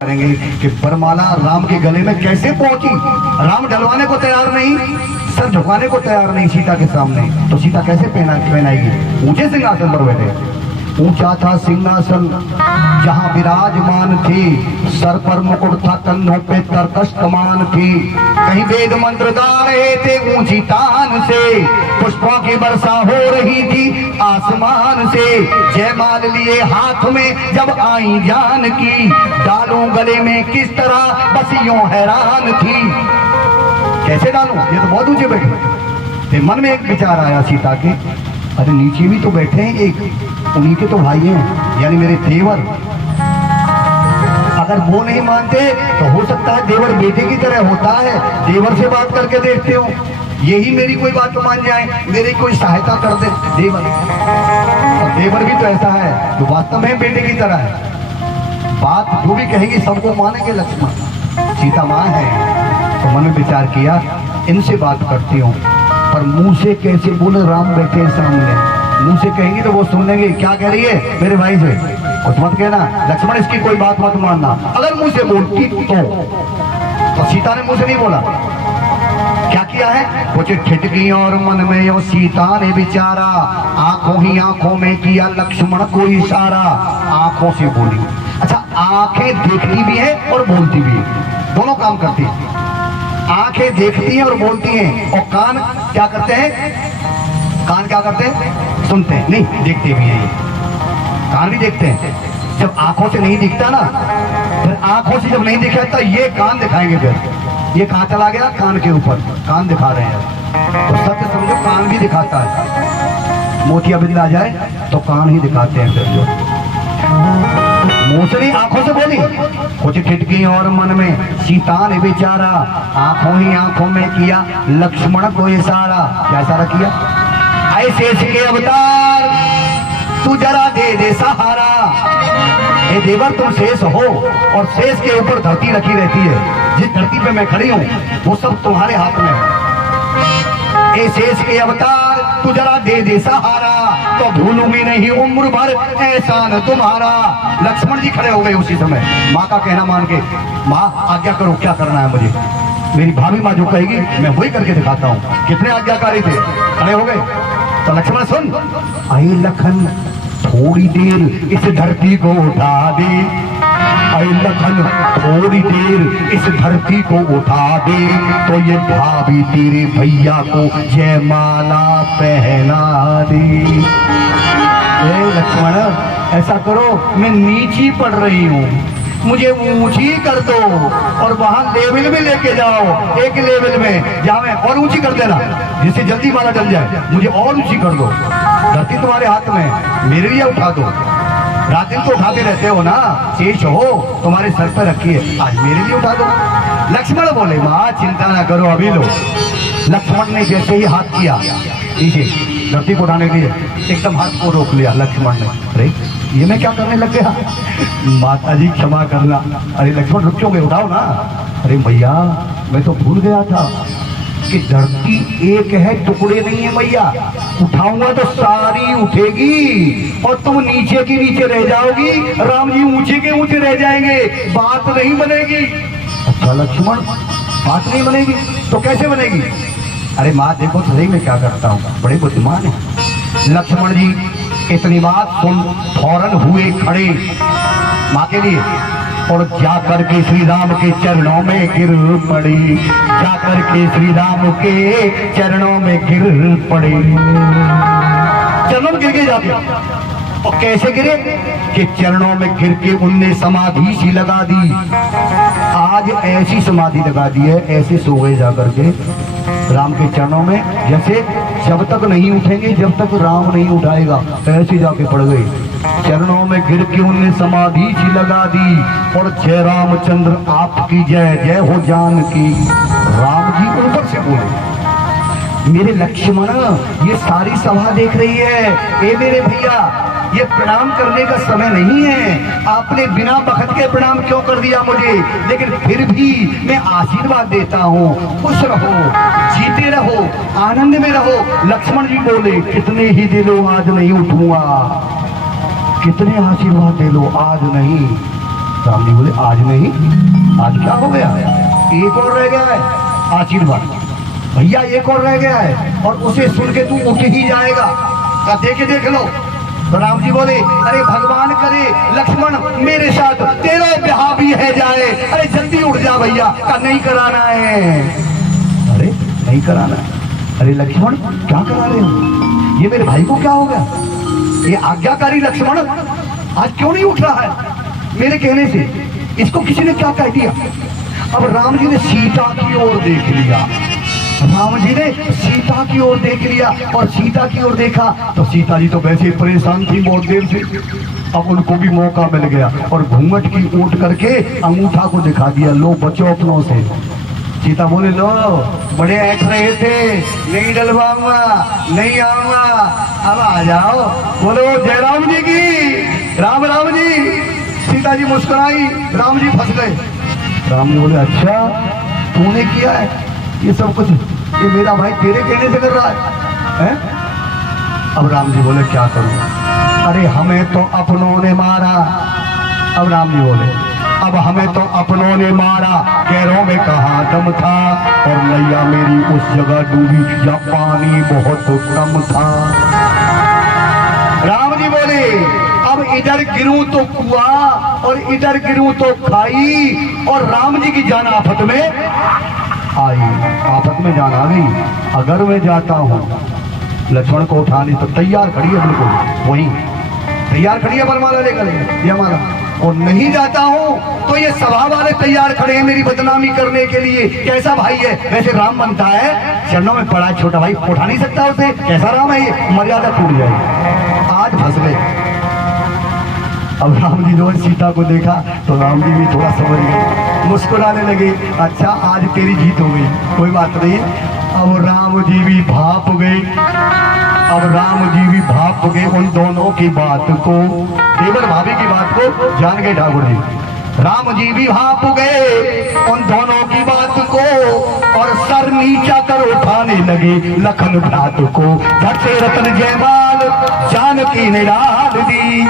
करेंगे कि वरमाला राम के गले में कैसे पहुंची। राम ढलवाने को तैयार नहीं, सर झुकाने को तैयार नहीं सीता के सामने, तो सीता कैसे पहनाएगी। ऊंचे सिंहासन पर बैठे, ऊंचा था सिंहासन जहां विराजमान थे, सर पर मुकुट था, कंधों पे तरकश कमान थी, कहीं वेद मंत्र गा रहे थे ऊंची तान से, पुष्पों की वर्षा हो रही थी आसमान से, जयमाल लिए हाथ में जब आई जानकी, डालूं गले में किस तरह बस यूं हैरान थी। कैसे डालूं, ये तो बहुत ऊंचे बैठे। मन में एक विचार आया सीता के, अरे नीचे भी तो बैठे हैं एक, उन्हीं के तो भाई हैं, यानी मेरे देवर। अगर वो नहीं मानते तो हो सकता है देवर बेटे की तरह होता है, देवर से बात करके देखते हो, यही मेरी कोई बात तो मान जाए, मेरी कोई सहायता कर दे देवर। और देवर भी तो ऐसा है जो वास्तव में बेटे की तरह है, बात जो भी कहेगी सबको मानेंगे। लक्ष्मण सीता माँ है, तो मन में विचार किया इनसे बात करती हूँ, पर मुंह से कैसे बोले, राम बैठे सामने, मुंह से कहेंगी तो वो सुन लेंगे। क्या कह रही है मेरे भाई से, कुछ मत कहना लक्ष्मण, इसकी कोई बात मत मानना। अगर मुंह से बोलती तो सीता ने मुंह से नहीं बोला, क्या किया है, कुछ ठिठकी और मन में यो सीता ने विचारा, आंखों ही आंखों में किया लक्ष्मण को इशारा, आंखों से बोली। अच्छा, आंखें देखती भी है और बोलती भी है, दोनों काम करती है। आंखें देखती हैं और बोलती हैं, और कान क्या करते हैं, कान क्या करते हैं, सुनते हैं, नहीं देखते भी हैं। कान भी देखते हैं, जब आंखों से नहीं दिखता ना, फिर आंखों से जब नहीं दिखा तो ये कान दिखाएंगे, फिर ये कहां चला गया, कान के ऊपर, कान दिखा रहे हैं। तो सत्य समझो कान भी दिखाता है, मोतियाबिंद आ जाए तो कान ही दिखाते हैं। फिर जो मुंह से नहीं आंखों से बोली, कुछ ठिठकी और मन में सीता ने बेचारा, आंखों ही आंखों में किया लक्ष्मण को इशारा। क्या इशारा किया, ऐसे के अवतार तू जरा दे दे सहारा। ए देवर तुम शेष हो, और शेष के ऊपर धरती रखी रहती है, जिस धरती पे मैं खड़ी हूँ वो सब तुम्हारे हाथ में है। ए शेष के अवतार तू जरा दे दे सहारा, तो भूलूंगी नहीं उम्र भर एहसान तुम्हारा। लक्ष्मण जी खड़े हो गए उसी समय, माँ का कहना मान के, माँ आज्ञा करो क्या करना है मुझे, मेरी भाभी माँ जो कहेगी मैं वही करके दिखाता हूँ। कितने आज्ञाकारी थे, खड़े हो गए। तो लक्ष्मण सुन, आई लखन थोड़ी देर इस धरती को उठा दे, आई लखन थोड़ी देर इस धरती को उठा दे, तो ये भाभी तेरे भैया को जयमाला पहना दे। लक्ष्मण ऐसा करो, मैं नीची पड़ रही हूँ, मुझे ऊंची कर दो, और वहां लेवल में लेके जाओ, एक लेवल में जहां मैं और ऊंची कर देना, जिससे जल्दी माला डल जाए, मुझे और ऊंची कर दो। धरती तुम्हारे हाथ में, मेरे लिए उठा दो, रात दिन तो उठाते रहते हो ना, शेष हो तुम्हारे सर पर रखिए, आज मेरे लिए उठा दो। लक्ष्मण बोले, माँ चिंता ना करो, अभी लो। लक्ष्मण ने जैसे ही हाथ किया नीचे धरती को उठाने के लिए, एकदम हाथ को रोक लिया लक्ष्मण ने। अरे ये मैं क्या करने लग गया, माता जी क्षमा करना। अरे लक्ष्मण रुक जाओगे, उठाओ ना। अरे भैया मैं तो भूल गया था कि धरती एक है, टुकड़े नहीं है भैया, उठाऊंगा तो सारी उठेगी और तुम नीचे की नीचे रह जाओगी, राम जी ऊंचे के ऊंचे रह जाएंगे, बात नहीं बनेगी। अच्छा लक्ष्मण बात नहीं बनेगी तो कैसे बनेगी। अरे माँ देखो सही में क्या करता हूँ, बड़े बुद्धिमान है। लक्ष्मण जी इतनी बात सुन फौरन हुए खड़े माँ के लिए, और जाकर के श्री राम के चरणों में गिर पड़ी, जाकर के श्री राम के चरणों में गिर पड़ी। चरणों में गिर के जाते, और कैसे गिरे कि चरणों में गिर के उनने समाधि सी लगा दी। आज ऐसी समाधि लगा दी है, ऐसे सो गए जाकर के राम के चरणों में, जैसे जब तक नहीं उठेंगे, जब तक राम नहीं उठाएगा, ऐसे जाके पड़ गए। चरणों में गिर के उनने समाधि सी लगा दी, और जय रामचंद्र आपकी जय, जय हो जानकी। राम जी ऊपर से बोले, मेरे लक्ष्मण ये सारी सभा देख रही है, ए मेरे भैया ये प्रणाम करने का समय नहीं है, आपने बिना बखत के प्रणाम क्यों कर दिया मुझे, लेकिन फिर भी मैं आशीर्वाद देता हूँ, खुश रहो, जीते रहो, आनंद में रहो। लक्ष्मण जी बोले, कितने ही दिनों आज नहीं उठूंगा, कितने आशीर्वाद दे लो, आज नहीं। राम जी बोले आज नहीं, आज क्या हो गया, एक और रह गया है आशीर्वाद, भैया एक और रह गया है और उसे सुन के तू उठ ही जाएगा, क्या देख लो। तो राम जी बोले अरे भगवान करे लक्ष्मण मेरे साथ तेरा ब्याह भी है जाए, अरे जल्दी उठ जा भैया, का नहीं कराना है। अरे नहीं कराना है, अरे लक्ष्मण क्या करा रहे हो, ये मेरे भाई को क्या हो गया, ये आज्ञाकारी लक्ष्मण आज क्यों नहीं उठ रहा है मेरे कहने से, इसको किसी ने क्या कह दिया। अब राम जी ने सीता की ओर देख लिया, राम जी ने सीता की ओर देख लिया और सीता की ओर देखा तो सीता जी तो वैसे परेशान थी बहुत देर से, अब उनको भी मौका मिल गया और घूंघट की ऊंट करके अंगूठा को दिखा दिया, लो बचो अपनों से। सीता बोले लो बड़े ऐठ रहे थे, नहीं डलवाऊंगा नहीं आऊंगा, अब आ जाओ, बोलो जय राम जी की, राम राम जी। सीता जी मुस्कुराई, राम जी फंस गए। राम जी बोले अच्छा तूने किया है ये सब कुछ, ये मेरा भाई तेरे कहने से कर रहा है? अब राम जी बोले क्या करूं, अरे हमें तो अपनों ने मारा। अब राम जी बोले अब हमें तो अपनों ने मारा, गैरों में कहाँ दम था, और नैया मेरी उस जगह डूबी या पानी बहुत कम था। राम जी बोले अब इधर गिरूं तो कुआं और इधर गिरूं तो खाई, और राम जी की जान आफत में आई, आफत में जान आ गई। अगर मैं जाता हूँ लक्ष्मण को उठाने तो तैयार खड़ी है, बिल्कुल वही तैयार खड़ी है वरमाला लेकर, ये हमारा, और नहीं जाता हूँ तो ये सभा वाले तैयार खड़े हैं मेरी बदनामी करने के लिए। कैसा भाई है, वैसे राम बनता है चरणों में पड़ा है, छोटा भाई उठा नहीं सकता उसे, कैसा राम है ये, मर्यादा टूट जाएगी। आज फंस गए। अब राम जी ने सीता को देखा तो राम जी भी थोड़ा समझ गए, मुस्कुराने लगे, अच्छा आज तेरी जीत हो गई, कोई बात नहीं। अब राम जी भी भाप गए, अब राम जी भी भाप गए उन दोनों की बात को, देवर भाभी की बात को जान गए ठाकुर जी। राम जी भी भाप गए उन दोनों की बात को, और सर नीचा कर उठाने लगे लखन भ्रात को। झट से रतन जयमाल जानकी ने डाल दी,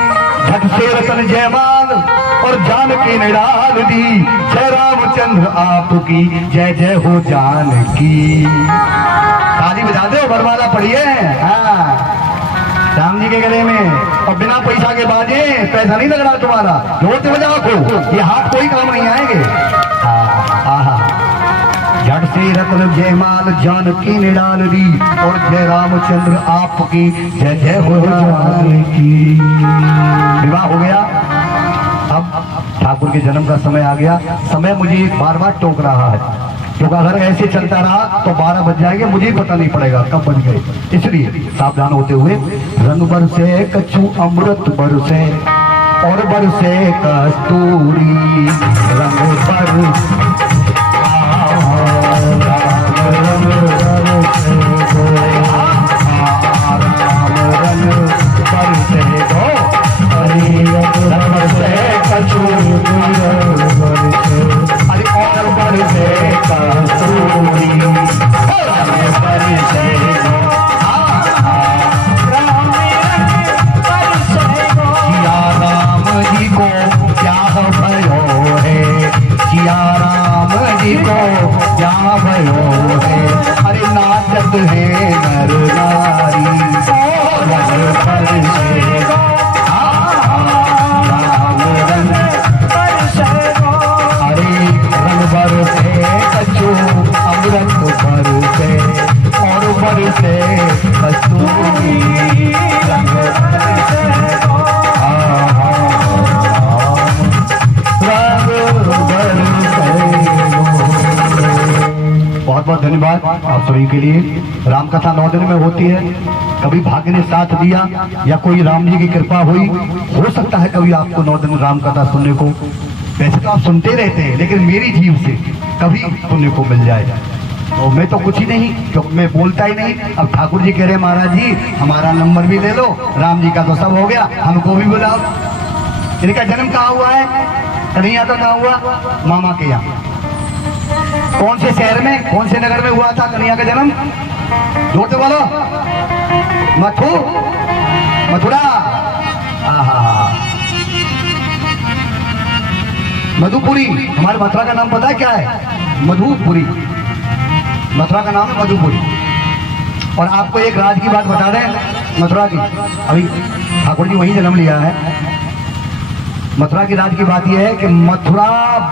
झट से रतन जयमाल और जानकी ने डाल दी, जय रामचंद्र आपकी जय जय हो जानकी। ताली बजा दो, वरमाला पढ़िए। हाँ राम जी के गले में, और बिना पैसा के बाजे, पैसा नहीं लग रहा तुम्हारा, जोर बजाओ को, ये हाथ कोई काम नहीं आएंगे। झट से रत्न जयमाल जानकी ने डाल दी, और जय रामचंद्र आपकी जय जय हो जानकी। विवाह हो गया। अब ठाकुर के जन्म का समय आ गया। समय मुझे बार बार टोक रहा है, क्योंकि अगर ऐसे चलता रहा तो 12 बज जाएंगे, मुझे पता नहीं पड़ेगा कब बज गए, इसलिए सावधान होते हुए। रंग बरसे कछु अमृत बरसे और बरसे कस्तूरी, रंग अरे नाचत है नर नारी, अरे रंग बरसे कछु अमृत बरसे और बरसे कस्तूरी, रंग बहुत बहुत धन्यवाद आप सभी के लिए। राम कथा 9 दिन में होती है, कभी भाग्य ने साथ दिया या कोई राम जी की कृपा हुई, हो सकता है कभी आपको 9 दिन राम कथा सुनने को, वैसे तो आप सुनते रहते हैं लेकिन मेरी जीव से कभी सुनने को मिल जाए। तो मैं तो कुछ ही नहीं, क्योंकि मैं बोलता ही नहीं। अब ठाकुर जी कह रहे महाराज जी हमारा नंबर भी ले लो, राम जी का तो सब हो गया, हमको भी बुलाओ। इनका जन्म कहाँ हुआ है, कन्हैया तो कहाँ हुआ, मामा के यहाँ। कौन से शहर में, कौन से नगर में हुआ था कन्हैया का जन्म, जोर से बोलो। मथुरा। मधुपुरी। हमारे मथुरा का नाम पता है क्या है? मधुपुरी। मथुरा का नाम है मधुपुरी। और आपको एक राज की बात बता दें मथुरा की, अभी ठाकुर जी वहीं जन्म लिया है। मथुरा की राज की बात यह है कि मथुरा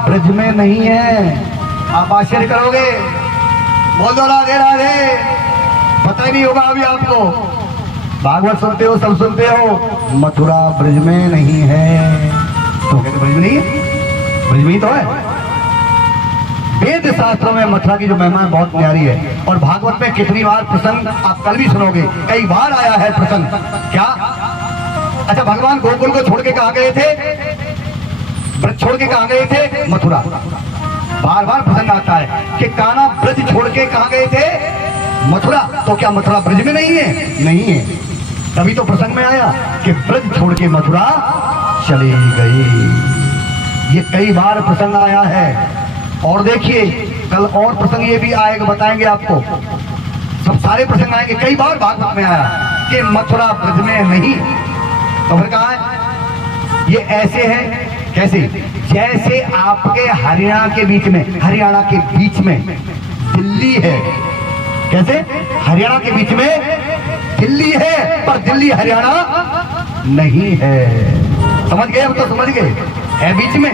ब्रज में नहीं है। आप आश्चर्य करोगे, बोल दो राधे राधे, पता ही नहीं होगा अभी आपको। भागवत सुनते हो, सब सुनते हो, मथुरा ब्रज में नहीं है। तो कहते ब्रज में नहीं है, ब्रज में ही तो है। वेद शास्त्रों में मथुरा की जो महिमा है बहुत न्यारी है। और भागवत में कितनी बार प्रसंग आप कल भी सुनोगे, कई बार आया है प्रसंग। क्या? अच्छा, भगवान गोकुल को छोड़ के कहां गए थे? ब्रज छोड़ के कहां गए थे? मथुरा। बार बार प्रसंग आता है कि कान्हा ब्रज छोड़ के कहां गए थे? मथुरा। तो क्या मथुरा ब्रज में नहीं है? नहीं है। तभी तो प्रसंग में आया कि ब्रज छोड़ के मथुरा चली गई। ये कई बार प्रसंग आया है। और देखिए कल और प्रसंग ये भी आएगा, बताएंगे आपको। सब सारे प्रसंग आएंगे। कई बार भागवत में आया कि मथुरा ब्रज में नहीं। तो फिर कहा है? ये ऐसे है, कैसे? जैसे आपके हरियाणा के बीच में, हरियाणा के बीच में दिल्ली है। कैसे? हरियाणा के बीच में दिल्ली है, पर दिल्ली हरियाणा नहीं है। समझ गए? अब तो समझ गए। है बीच में,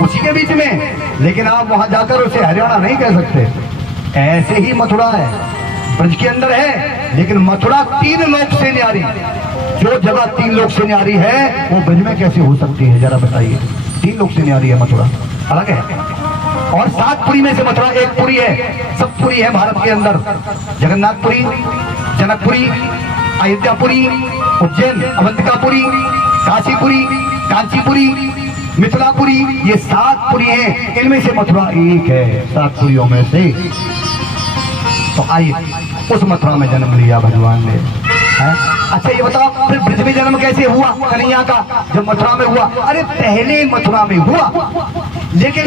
उसी के बीच में, लेकिन आप वहां जाकर उसे हरियाणा नहीं कह सकते। ऐसे ही मथुरा है, ब्रज के अंदर है, लेकिन मथुरा 3 लोक से न्यारी। जो जगह 3 लोक से न्यारी है वो ब्रज में कैसे हो सकती है, जरा बताइए। 3 लोक से न्यारी है मथुरा, अलग है। और 7 पुरी में से मथुरा एक पुरी है। सब पुरी है भारत के अंदर। जगन्नाथपुरी, जनकपुरी, अयोध्यापुरी, उज्जैन अवंतिकापुरी, काशीपुरी, कांचीपुरी, मिथिलापुरी, ये 7 पुरी हैं। इनमें से मथुरा एक है 7 पुरियों में से। तो आइए, उस मथुरा में जन्म लिया भगवान ने। अच्छा ये बताओ, फिर ब्रज में जन्म कैसे हुआ कन्हैया का, जब मथुरा में हुआ? अरे पहले मथुरा में हुआ, लेकिन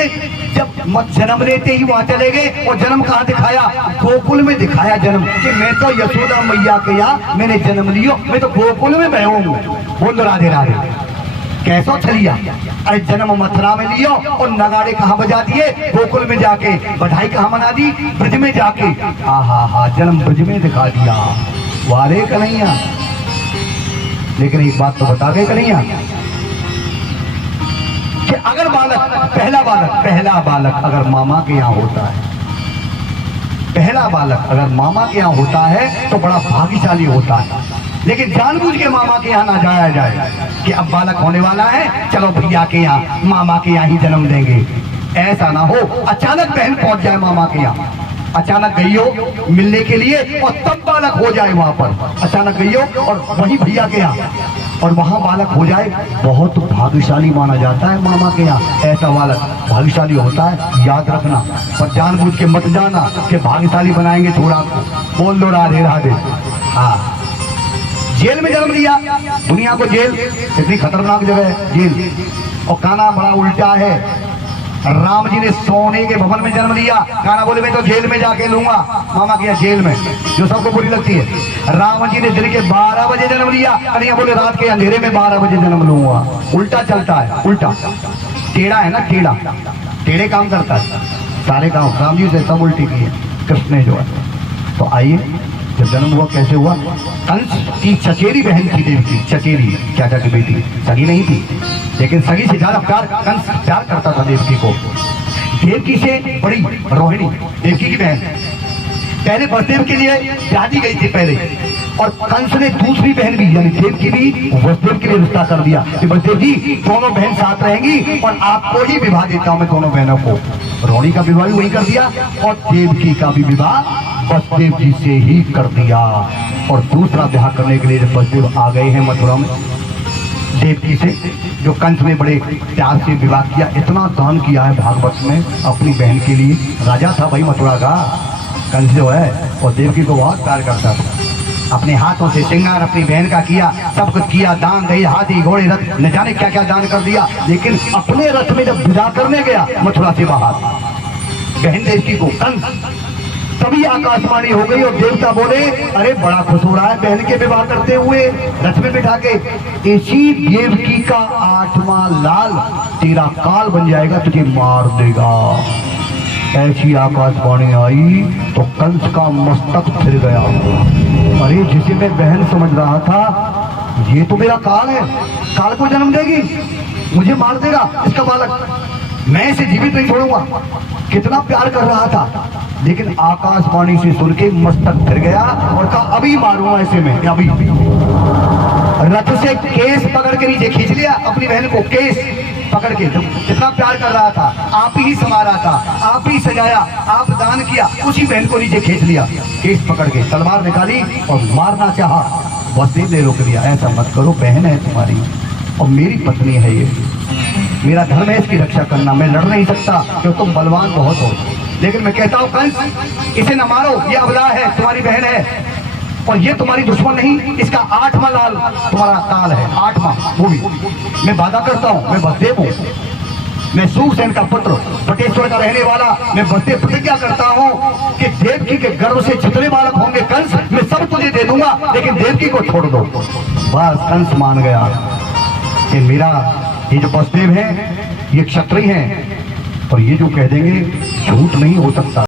जब जन्म लेते ही वहां चले गए। और जन्म कहाँ दिखाया? गोकुल में दिखाया जन्म, कि मैं तो यशोदा मैया के यहाँ मैंने जन्म लियो, मैं तो गोकुल में मैं हूँ। बोल दो राधे राधे। कैसो छलिया? अरे जन्म मथुरा में लियो और नगाड़े कहाँ बजा दिए? गोकुल में जाके। बधाई कहाँ मना दी? ब्रज में जाके। हा, जन्म ब्रज में दिखा दिया। वारे कन्हैया। लेकिन एक बात तो बता दे कन्हैया, कि अगर बालक, पहला बालक अगर मामा के यहाँ होता है, पहला बालक अगर मामा के यहाँ होता है तो बड़ा भाग्यशाली होता है। लेकिन जानबूझ के मामा के यहाँ ना जाया जाए कि अब बालक होने वाला है, चलो भैया के यहाँ, मामा के यहाँ ही जन्म देंगे। ऐसा ना हो। अचानक बहन पहुंच जाए मामा के यहाँ, अचानक गई हो मिलने के लिए, और तब बालक हो जाए वहां पर। अचानक गई हो और वही भैया के यहाँ, और वहां बालक हो जाए, बहुत भाग्यशाली माना जाता है मामा के यहाँ। ऐसा बालक भाग्यशाली होता है, याद रखना। पर जानबूझ के मत जाना कि भाग्यशाली बनाएंगे थोड़ा आपको। बोल दो राधे राधे। हाँ, जेल में जन्म लिया। दुनिया को जेल इतनी खतरनाक जगह है जेल। और कान्हा बड़ा उल्टा है। राम जी ने सोने के भवन में जन्म लिया, कान्हा बोले मैं तो जेल में जाके लूंगा मामा के जेल में, जो सबको बुरी लगती है। राम जी ने दिन के 12 बजे जन्म लिया, कन्हैया बोले रात के अंधेरे में 12 बजे जन्म लूंगा। उल्टा चलता है, उल्टा टेढ़ा है ना, टेढ़ा टेढ़े काम करता है सारे काम। राम जी से सब उल्टी की है कृष्ण ने जो है। तो आइए, जब जन्म हुआ कैसे हुआ? कंस की चचेरी बहन थी देवकी, चचेरी चाचा की बेटी, सगी नहीं थी, लेकिन सगी से ज्यादा प्यार कंस प्यार करता था देवकी को। देवकी से बड़ी रोहिणी, देवकी की बहन, पहले वसुदेव के लिए शादी गई थी पहले, और कंस ने दूसरी बहन भी यानी देवकी भी वसुदेव के लिए रिश्ता कर दिया कि वसुदेव जी दोनों बहन साथ रहेंगी और आपको ही विवाह देता हूं मैं दोनों बहनों को। रोहिणी का विवाह भी वही कर दिया, और देवकी का भी विवाह वसुदेव जी से ही कर दिया। और दूसरा ब्याह करने के लिए जब वसुदेव आ गए हैं मथुरा में देवकी से, जो कंस ने बड़े प्यार से विवाह किया, इतना दान किया है भागवत में अपनी बहन के लिए। राजा था भाई मथुरा का कंस जो है, और देवकी को बहुत प्यार करता था। अपने हाथों से श्रृंगार अपनी बहन का किया, सब कुछ किया, दान दही, हाथी घोड़े रथ, न जाने क्या क्या दान कर दिया। लेकिन अपने रथ में जब विदा करने गया मथुरा से बाहर बहन देवकी को कंस, तभी आकाशवाणी हो गई और देवता बोले अरे बड़ा खुश हो रहा है बहन के विवाह करते हुए रथ में बिठा के। इसी देवकी का 8वां लाल तेरा काल बन जाएगा, तुझे मार देगा। ऐसी आकाशवाणी आई तो कंस का मस्तक फिर गया। अरे जिसे मैं बहन समझ रहा था, ये तो मेरा काल है, काल को जन्म देगी, मुझे मार देगा इसका बालक, मैं इसे जीवित नहीं छोड़ूंगा। कितना प्यार कर रहा था, लेकिन आकाशवाणी से सुन के मस्तक फिर गया और कहा अभी मारूंगा इसे मैं, अभी। रथ से केस पकड़ के नीचे खींच लिया, अपनी बहन को केस पकड़ के, जितना प्यार कर रहा था, आप ही संवारा था, आप ही सजाया, आप दान किया, उसी बहन को नीचे खींच लिया, केस पकड़ के तलवार निकाली और मारना चाहा, वसुदेव ने रोक दिया। ऐसा मत करो, बहन है तुम्हारी और मेरी पत्नी है, ये मेरा धर्म है, इसकी रक्षा करना। मैं लड़ नहीं सकता क्योंकि तुम बलवान बहुत हो, लेकिन मैं कहता हूं कंस, इसे न मारो, ये अबला है, तुम्हारी बहन है और ये तुम्हारी दुश्मन नहीं। इसका 8वां लाल तुम्हारा काल है, 8वां, वो भी मैं वादा करता हूं, मैं वसुदेव हूं, मैं सूरसेन का पुत्र, बटेश्वर का रहने वाला, मैं वसुदेव प्रतिज्ञा करता हूं कि देवकी के गर्भ से जितने बालक होंगे कंस, मैं सब तुझे दे दूंगा, लेकिन देवकी को छोड़ दो। बस कंस मान गया कि मेरा ये जो वसुदेव है ये क्षत्रिय है, और ये जो कह देंगे झूठ नहीं हो सकता।